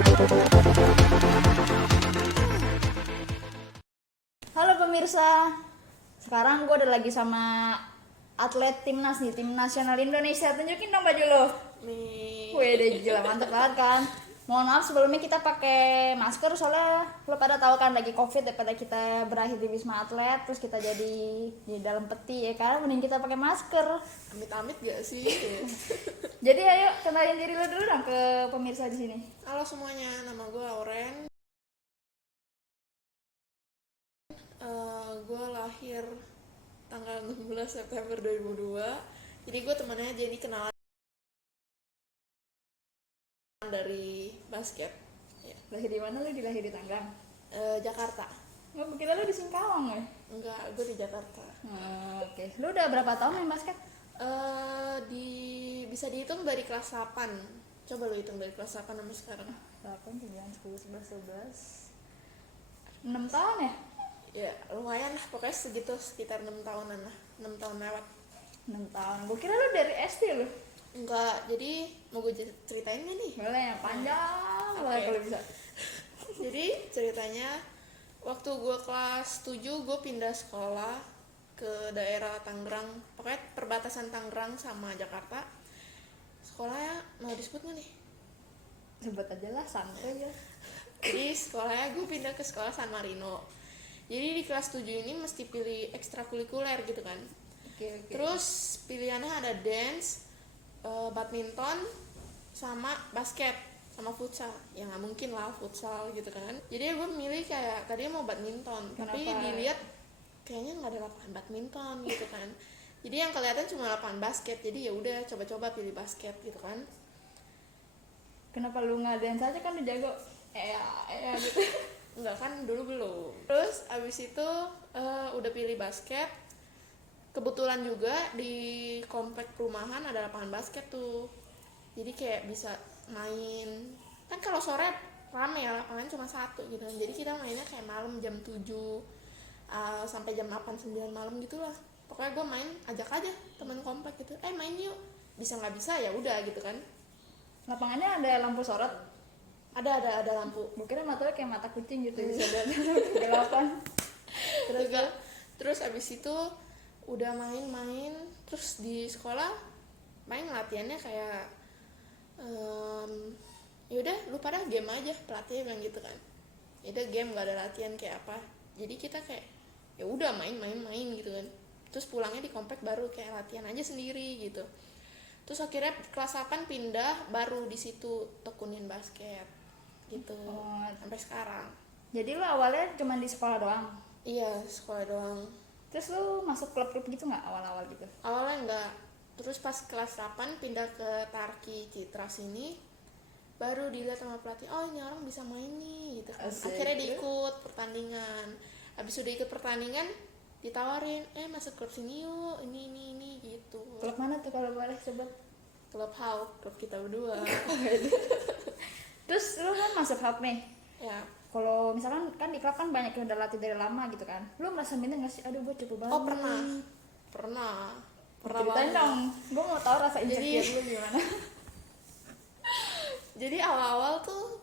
Halo pemirsa, sekarang gue udah lagi sama atlet timnas nih, tim nasional Indonesia. Tunjukin dong baju lo. Nih. Wih, udah gila, mantep banget kan. Mohon maaf sebelumnya kita pakai masker soalnya lo pada tahu kan lagi covid daripada kita berakhir di Wisma Atlet terus kita jadi di dalam peti ya kan, mending kita pakai masker. Amit-amit gak sih? Jadi ayo kenalin diri lo dulu dong ke pemirsa di sini. Halo semuanya, nama gue Auren. Gue lahir tanggal 16 September 2002. Jadi gue temannya jadi kenalan dari basket. Ya. Lahir di mana lo? Dilahir di Tanggerang? Jakarta. Nggak, kira lo di Singkawang ya? Enggak, gue di Jakarta. Oke. Lo udah berapa tahun main basket? Bisa dihitung dari kelas 8. Coba lo hitung dari kelas 8 sampai sekarang. 8, 9, 10, 11, 12 6 tahun ya? Ya lumayan lah, pokoknya segitu, sekitar 6 tahunan lah. 6 tahun lewat. 6 tahun. Gue kira lo dari SD lo. Enggak, jadi mau gue ceritain gak nih? Boleh yang panjang lah Oke. kalau bisa. Jadi ceritanya waktu gue kelas 7 gue pindah sekolah ke daerah Tangerang, pokoknya perbatasan Tangerang sama Jakarta. Sekolahnya mau disebut gak nih? Sebut aja lah, santai ya. Jadi sekolahnya gue pindah ke sekolah San Marino. Jadi di kelas 7 ini mesti pilih ekstrakurikuler gitu kan. Oke. Terus pilihannya ada dance, badminton, sama basket, sama futsal. Ya nggak mungkin lah futsal gitu kan. Jadi gue milih kayak tadinya mau badminton. Tapi Kenapa? dilihat kayaknya nggak ada lapangan badminton gitu kan. Jadi yang kelihatan cuma lapangan basket. Jadi ya udah coba-coba pilih basket gitu kan. Kenapa lu nggak dance aja, kan lu jago? Gitu. Enggak kan, dulu belum. Terus abis itu udah pilih basket. Kebetulan juga di komplek perumahan ada lapangan basket tuh. Jadi kayak bisa main. Kan kalau sore rame ya, lapangan cuma satu gitu kan. Jadi kita mainnya kayak malam jam 7 sampai jam 8-9 malam gitulah. Pokoknya gue main, ajak aja teman komplek gitu. Main yuk. Bisa nggak bisa ya udah gitu kan. Lapangannya ada lampu sorot. Ada lampu. Gue kira matanya kayak mata kucing gitu, bisa ada kegelapan. Terus abis itu udah main-main, terus di sekolah main latihannya kayak yaudah lu pada game aja, pelatihnya bilang gitu kan. Itu game, nggak ada latihan kayak apa. Jadi kita kayak ya udah main gitu kan. Terus pulangnya di komplek baru kayak latihan aja sendiri gitu. Terus akhirnya kelas 8 pindah, baru di situ tekunin basket gitu. Sampai sekarang. Jadi lu awalnya cuma di sekolah doang? Iya, sekolah doang. Terus lu masuk klub-klub gitu nggak awal-awal gitu? Awalnya enggak. Terus pas kelas 8 pindah ke Tarki Citra sini, baru dilihat sama pelatih, oh ini orang bisa main nih gitu kan. Asik. Akhirnya diikut pertandingan. Habis udah ikut pertandingan, ditawarin, masuk klub sini yuk, ini gitu. Klub mana tuh kalau boleh sebut? Klub Hawk, klub kita berdua. Terus lu kan masuk hub nih. Ya. Kalau misalkan kan di klub kan banyak yang udah latih dari lama gitu kan. Lu merasa minder nggak sih? Aduh, gue cukup banget. Oh pernah Ceritain banget. dong. Gue mau tahu rasa insecure Jadi- lu gimana. Jadi awal-awal tuh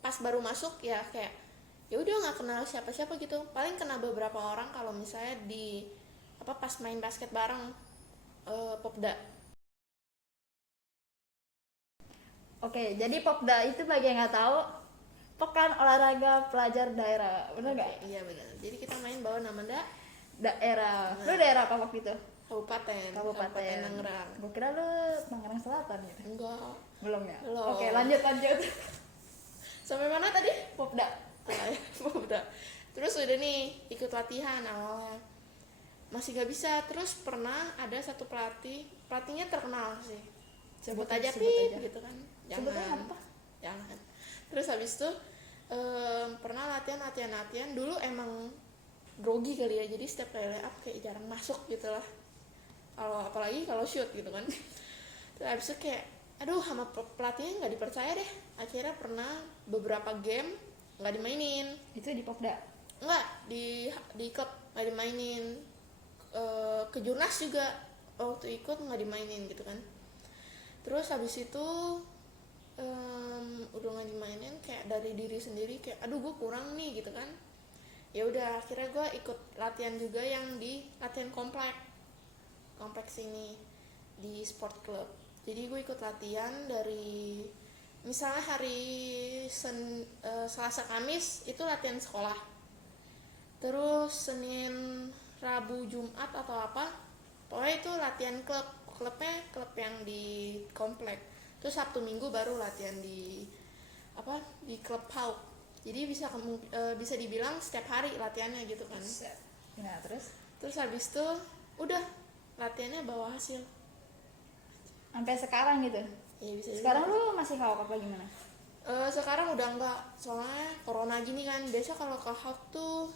pas baru masuk ya kayak ya udah nggak kenal siapa-siapa gitu. Paling kena beberapa orang kalau misalnya di pas main basket bareng Popda. Oke, jadi Popda itu bagi yang nggak tahu, Pekan Olahraga Pelajar Daerah, bener nggak? Oke, iya benar. Jadi kita main bawa nama Daerah. Lu daerah apa waktu itu? Kabupaten Tangerang. Gue kira lu Tangerang Selatan gitu. Enggak. Belum ya? Belum. Oke, lanjut. Sampai mana tadi? Popda. Popda. Terus udah nih ikut latihan awalnya. Masih gak bisa. Terus pernah ada satu pelatihnya terkenal sih. Sebut aja gitu kan. Sebutnya apa? Jangan. Terus habis itu pernah latihan. Dulu emang grogi kali ya, jadi setiap kali lay up kayak jarang masuk gitu lah. Apalagi kalau shoot gitu kan. Terus habis itu kayak aduh, sama pelatihnya nggak dipercaya deh. Akhirnya pernah beberapa game nggak dimainin. Itu di Popda? Nggak, di klub nggak dimainin. Ke Jurnas juga waktu ikut nggak dimainin gitu kan. Terus habis itu udah nggak dimainin kayak dari diri sendiri kayak aduh gue kurang nih gitu kan. Ya udah akhirnya gue ikut latihan juga yang di latihan kompleks ini di sport club. Jadi gue ikut latihan dari misalnya hari Selasa Kamis itu latihan sekolah, terus Senin Rabu Jumat atau apa pokoknya itu latihan klubnya klub yang di komplek. Terus Sabtu Minggu baru latihan di klub PAUK. Jadi bisa dibilang setiap hari latihannya gitu kan. Nah, terus habis itu udah latihannya bawa hasil sampai sekarang gitu. ya bisa Sekarang lu masih hawk apa gimana? Sekarang udah enggak, soalnya corona gini kan. Biasa kalau ke HAWK tuh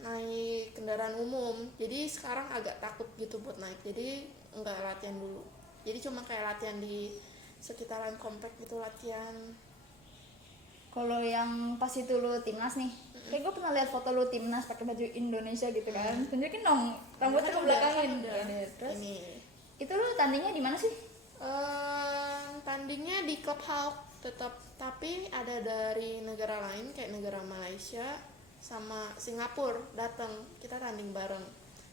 naik kendaraan umum, jadi sekarang agak takut gitu buat naik, jadi enggak latihan dulu. Jadi cuma kayak latihan di sekitaran komplek gitu latihan. Kalau yang pas itu lu timnas nih, kayak gue pernah lihat foto lu timnas pakai baju Indonesia gitu kan. Tunjukin dong, rambutnya ke belakangin. Terus Ini itu lu tandingnya di mana sih? tandingnya di klub HAWK tetap, tapi ada dari negara lain kayak negara Malaysia sama Singapura datang, kita tanding bareng.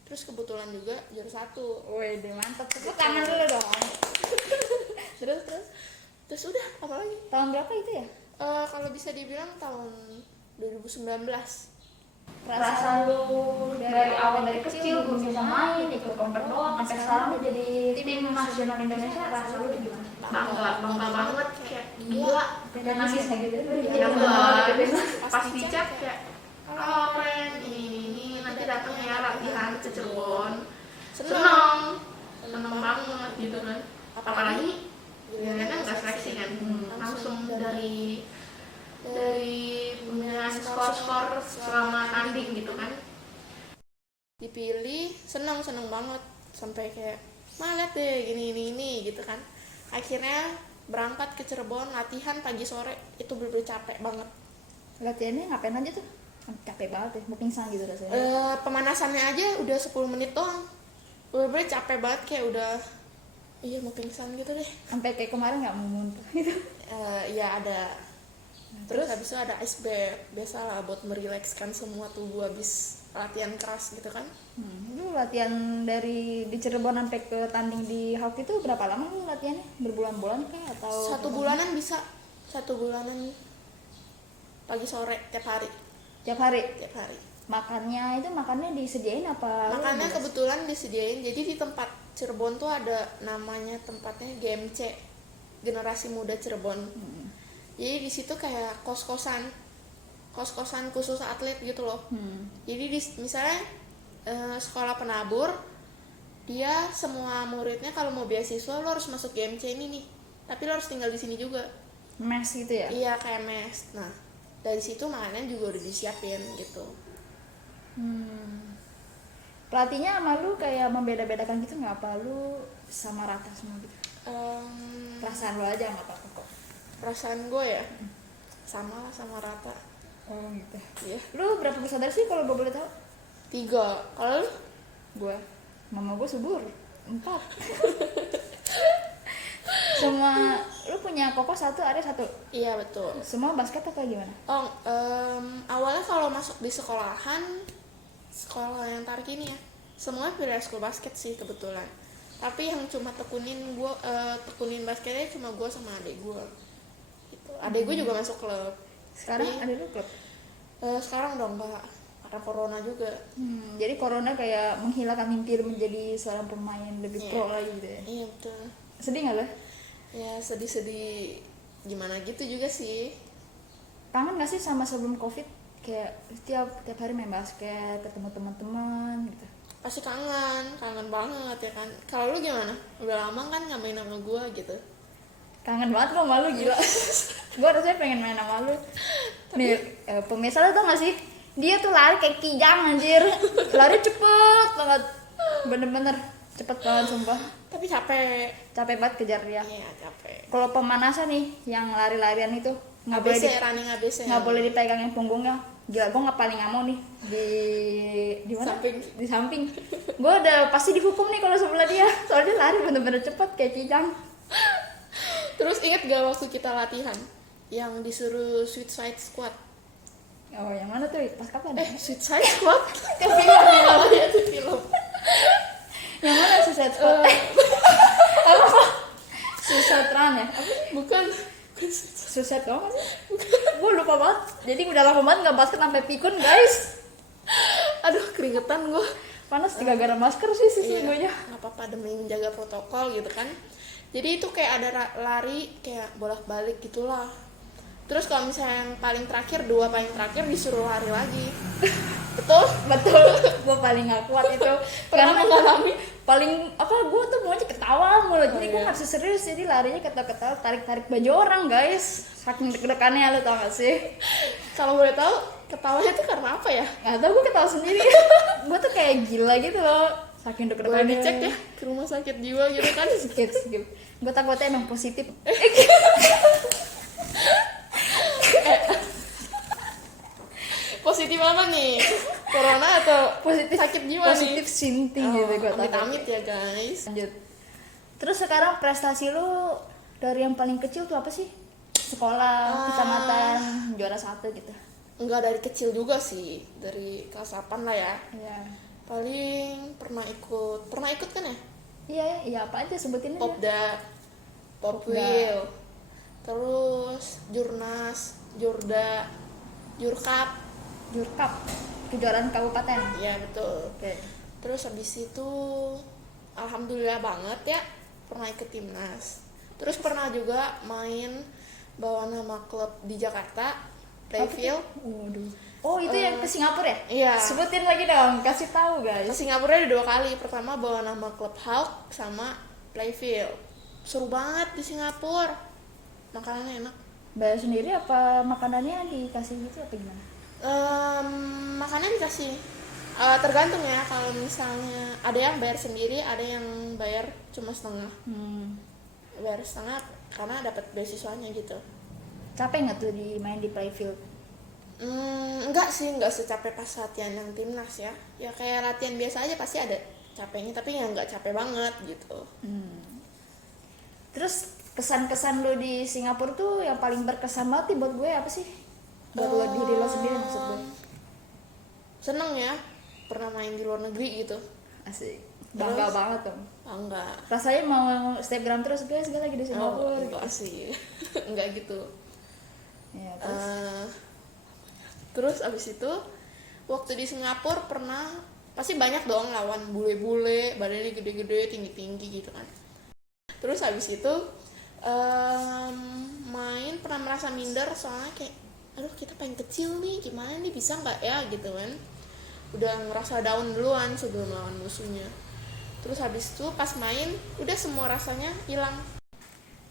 Terus kebetulan juga juara 1. Wih, mantap. Tepuk tangan dulu dong. terus udah apa lagi? tahun berapa itu ya? Kalau bisa dibilang tahun 2019. Perasaan lu dari awal dari kecil belum bisa main, ikut komplek doang, sampai sekarang lu jadi tim nasional Indonesia, rasa lu gimana? Bangga banget, kayak gila. Dan nangis kayak gitu? Iya banget. Pas dicek kayak oh pengen ini nanti datang ya latihan ke Cirebon. Seneng banget gitu kan. Apalagi ya kan nggak seleksi kan, langsung dari pembinaan skor selama tanding gitu kan. Dipilih seneng banget sampai kayak lihat deh gini gitu kan. Akhirnya berangkat ke Cirebon latihan pagi sore, itu bener-bener capek banget. Latihannya ngapain aja tuh? Capek banget ya, mau pingsan gitu rasanya. Pemanasannya aja udah 10 menit doang, bener-bener capek banget kayak udah iya mau pingsan gitu deh. Sampai kayak kemarin nggak mau muntah gitu. Ya ada. Terus habis itu ada ice bath, biasalah buat merilekskan semua tubuh habis latihan keras gitu kan. Lu latihan dari di Cirebon sampai ke tanding di HAWK itu berapa lama lu latihannya? Berbulan-bulan kah atau 1 bulanan bisa. 1 bulanan pagi sore tiap hari. Tiap hari? Tiap hari. Makannya disediain apa? Makannya kebetulan disediain. Jadi di tempat Cirebon tuh ada namanya tempatnya GMC, Generasi Muda Cirebon. Jadi di situ kayak kos-kosan khusus atlet gitu loh. Jadi misalnya sekolah penabur, dia semua muridnya kalau mau beasiswa lo harus masuk GMC ini nih, tapi lo harus tinggal di sini juga. Mes gitu ya? Iya kayak mes. Nah dari situ makanan juga udah disiapin gitu. Pelatihnya sama lu kayak membeda-bedakan gitu nggak, apa lu sama rata semua gitu? Perasaan lu aja sama apa kok? Perasaan gue ya sama lah, sama rata. Oh gitu. Iya. Lu berapa bersaudara sih kalau gue boleh tahu? 3. Kalau lu? Gue, mama gue subur 4. Semua lu punya koko 1, ada 1? Iya betul. Semua basket apa gimana? Awalnya kalau masuk di sekolah yang tarik ini ya, semua pilih school basket sih kebetulan. Tapi yang cuma tekunin basketnya cuma gue sama adik gue. Gitu. Adik gue juga masuk klub. Sekarang ada lu klub? Sekarang udah enggak, karena corona juga. Jadi corona kayak menghilangkan mimpi lu menjadi seorang pemain lebih pro lagi gitu ya? Iya betul. Sedih nggak lo? Ya sedih-sedih gimana gitu juga sih. Kangen nggak sih sama sebelum covid? Kayak tiap hari main basket, ketemu teman-teman gitu? Pasti kangen banget ya kan. Kalau lu gimana? Udah lama kan nggak main sama gue gitu. Kangen banget gue sama lu, gila. Gue rasanya pengen main sama lu. Nih, pemirsa lu tau gak sih? Dia tuh lari kayak kijang anjir. Lari cepet banget. Bener-bener cepet banget sumpah. Tapi capek Banget kejar dia. Iya capek. Kalau pemanasan nih, yang lari-larian itu nggak boleh running ABC. Nggak boleh dipegangin punggungnya. Gila, gue nggak paling nggak mau nih di mana? Di samping. Gue udah pasti dihukum nih kalau sebelah dia. Soalnya lari bener-bener cepet kayak kijang. Terus inget gak waktu kita latihan yang disuruh Suicide Squad? Oh, yang mana tuh? Pas kapan? Suicide Squad? Ke film. Oh ya, itu film. Yang mana Suicide Squad? Apa? Suicide Run ya? Apa sih? Bukan Suicide dong sih? Gue lupa banget. Jadi udah lama banget nggak basket sampai pikun guys. Aduh, keringetan gue. Panas gara-gara masker sih sesungguhnya. Nggak apa-apa demi menjaga protokol gitu kan. Jadi itu kayak ada lari kayak bolak-balik gitulah. Terus kalau misalnya yang paling terakhir, 2 paling terakhir disuruh lari lagi. Betul? Betul. Gue paling nggak kuat itu. Pernah Karena mengalami? paling apa gue tuh maunya ketawa mulu. Jadi gue iya. nggak bisa serius. Jadi larinya ketawa-ketawa, tarik-tarik baju orang guys. Saking deg-degannya, lo tau gak sih? Kalau boleh tahu, ketawanya tuh karena apa ya? Nggak tau, gue ketawa sendiri. Gue tuh kayak gila gitu loh. Saking Boleh deg-degannya. dicek ya ke rumah sakit jiwa gitu kan? Skip. Gue takutnya emang positif. Positif apa nih? Corona atau Positif sakit jiwa positif nih? sinting gitu gue Amit-amit ya guys. Lanjut. Terus sekarang prestasi lu dari yang paling kecil tuh apa sih? Sekolah, kecamatan, juara 1 gitu. Enggak dari kecil juga sih, dari kelas 8 lah ya. Iya. Paling pernah ikut kan ya? Iya apa aja sebutin aja. Popda, Popwil, terus Jurnas, Jurda, Jurkap. Jurkap, kejuaraan kabupaten. Iya betul. Oke. Terus habis itu alhamdulillah banget ya pernah ikut timnas. Terus pernah juga main bawa nama klub di Jakarta, Playfield. Waduh. Oh, itu yang ke Singapura ya? Iya. Sebutin lagi dong, kasih tahu Ke guys. Singapura ada 2 kali. Pertama bawa nama klub Hulk sama Playfield. Seru banget di Singapura. Makanannya enak. Bayar sendiri apa makanannya dikasih gitu apa gimana? Makanan dikasih. Tergantung ya, kalau misalnya ada yang bayar sendiri, ada yang bayar cuma setengah. Bayar setengah karena dapat beasiswanya gitu. Capek nggak tuh main di Playfield? Enggak sih, enggak secapek pas latihan yang timnas ya. Ya kayak latihan biasa aja pasti ada capeknya, tapi ya enggak capek banget gitu. Terus kesan-kesan lo di Singapura tuh yang paling berkesan banget nih buat gue apa sih? Buat lo diri lo sendiri maksud gue. Seneng ya, pernah main di luar negeri gitu. Asik. Bangga Terus? banget dong. Enggak. Rasanya mau Instagram terus guys, gue lagi di Singapura. Enggak sih. Enggak gitu. Ya, terus. Terus abis itu waktu di Singapura pernah pasti banyak dong lawan bule-bule badannya gede-gede tinggi-tinggi gitu kan. Terus abis itu main pernah merasa minder soalnya kayak aduh kita paling kecil nih, gimana nih, bisa nggak ya gitu kan. Udah ngerasa down duluan sebelum lawan musuhnya. Terus habis itu pas main udah semua rasanya hilang.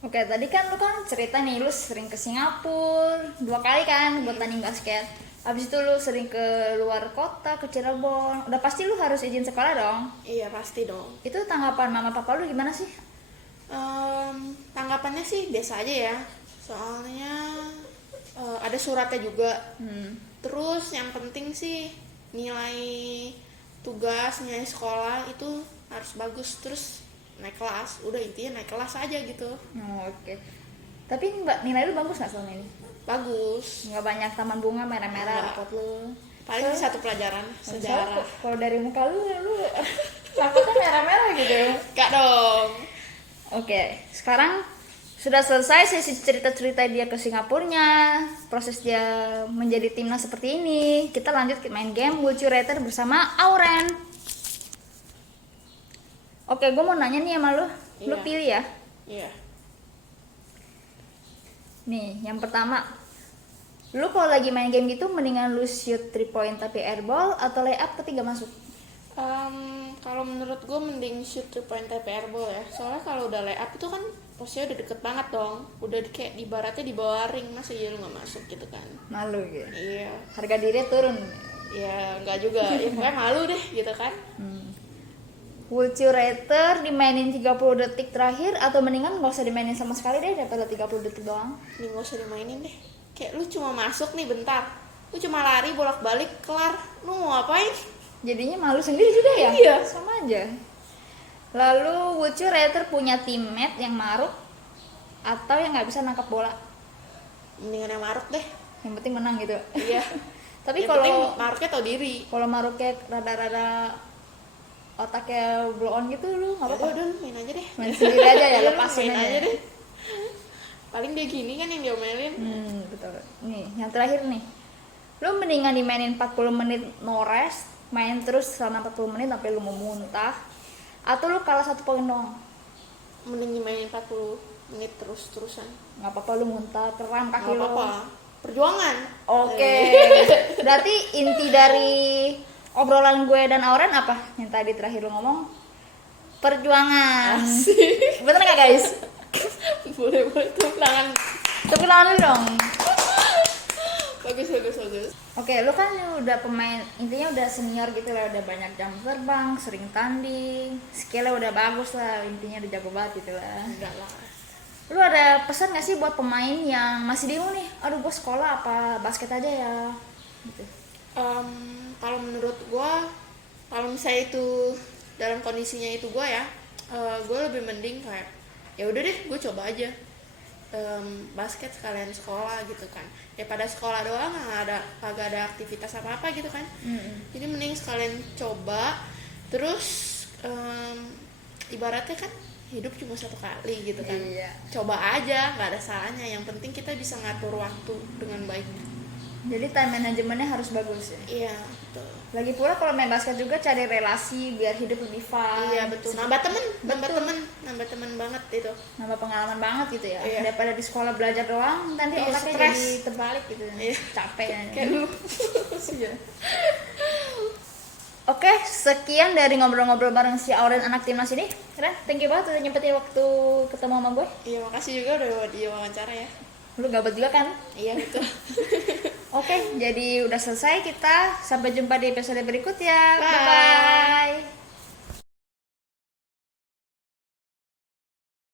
Oke, tadi kan lu kan cerita nih lu sering ke Singapura 2 kali kan buat tanding basket. Habis itu lu sering ke luar kota, ke Cirebon. Udah pasti lu harus izin sekolah dong. Iya pasti dong. Itu tanggapan mama papa lu gimana sih? Tanggapannya sih biasa aja ya. Soalnya ada suratnya juga. Terus yang penting sih nilai tugas, nilai sekolah itu harus bagus. Terus naik kelas, udah intinya naik kelas aja gitu. Oke. Tapi nilai lu bagus nggak selama ini? Bagus. Nggak banyak taman bunga merah-merah Nggak. rapot lu. Paling satu pelajaran sejarah. Kalau dari muka lu rapotnya merah-merah gitu. Gak dong. Oke, sekarang sudah selesai sesi cerita-cerita dia ke Singapurnya, proses dia menjadi timnas seperti ini. Kita lanjut ke main game Would You Rather bersama Auren. Oke, gue mau nanya nih sama lu. Lu Iya. pilih ya. Iya. Nih, yang pertama. Lu kalau lagi main game gitu mendingan lu shoot 3 point tapi airball atau layup ketika masuk? Kalau menurut gue mending shoot 3 point tapi airball ya. Soalnya kalau udah layup itu kan posisinya udah deket banget dong. Udah kayak di baratnya di bawah ring, masa iya lu gak masuk gitu kan. Malu gitu. Iya. Harga dirinya turun. Ya nggak juga. Ya pokoknya malu deh gitu kan. Would you rather dimainin 30 detik terakhir atau mendingan gak usah dimainin sama sekali deh daripada 30 detik doang? Ini gak usah dimainin deh. Kayak lu cuma masuk nih bentar. Lu cuma lari bolak-balik kelar. Lu mau ngapain? Jadinya malu sendiri juga ya? Iya. Sama aja. Lalu would you rather punya teammate yang maruk atau yang nggak bisa nangkap bola? Mendingan yang maruk deh. Yang penting menang gitu. Iya. Tapi Yang penting kalau maruknya tau diri. maruknya rada-rada otaknya blow on gitu, lu nggak apa-apa? Udah main aja deh. Main sendiri aja ya, Iya, lepasin main aja. aja deh. Paling dia gini kan yang diomelin. Betul. Nih, yang terakhir nih. Lu mendingan dimainin 40 menit no rest, main terus selama 40 menit sampai lu mau muntah, atau lu kalah 1 poin doang? Mending mainin 40 menit terus-terusan. Nggak apa-apa lu muntah, kram kaki Gak lu. apa-apa. Perjuangan. Oke. Berarti inti dari obrolan gue dan Auren apa? Yang tadi terakhir lu ngomong perjuangan. Asik. Bener nggak guys? boleh tepuk tangan. Tepuk tangan lu dong. Bagus. Oke, lu kan udah pemain, intinya udah senior gitu lah, udah banyak jam terbang, sering tanding, skillnya udah bagus lah, intinya udah jago banget gitu lah. Enggak lah. Lu ada pesan gak sih buat pemain yang masih bingung nih, aduh gue sekolah apa basket aja ya gitu? Kalau menurut gue, kalau misalnya itu dalam kondisinya itu gue ya, gue lebih mending kayak ya udah deh gue coba aja basket sekalian sekolah gitu kan, ya pada sekolah doang kagak ada aktivitas apa gitu kan. Jadi mending sekalian coba, terus ibaratnya kan hidup cuma satu kali gitu kan. Iya. Coba aja, nggak ada salahnya, yang penting kita bisa ngatur waktu dengan baik. Jadi time manajemennya harus bagus ya. Iya betul. Lagi pula kalau main basket juga cari relasi biar hidup lebih fun. Iya betul, nambah temen banget itu. Nambah pengalaman banget gitu ya. Iya. Daripada di sekolah belajar doang, nanti Iya, otaknya stres. jadi terbalik gitu. Iya. Capek ya. Kayak lu. Iya. Oke, sekian dari ngobrol-ngobrol bareng si Auren anak timnas ini. Ren, thank you banget udah nyempetin waktu ketemu sama gue. Iya makasih juga udah diwawancara ya. Lu gabut juga kan? Iya betul. Oke, jadi udah selesai kita. Sampai jumpa di episode berikutnya. Bye. Bye-bye.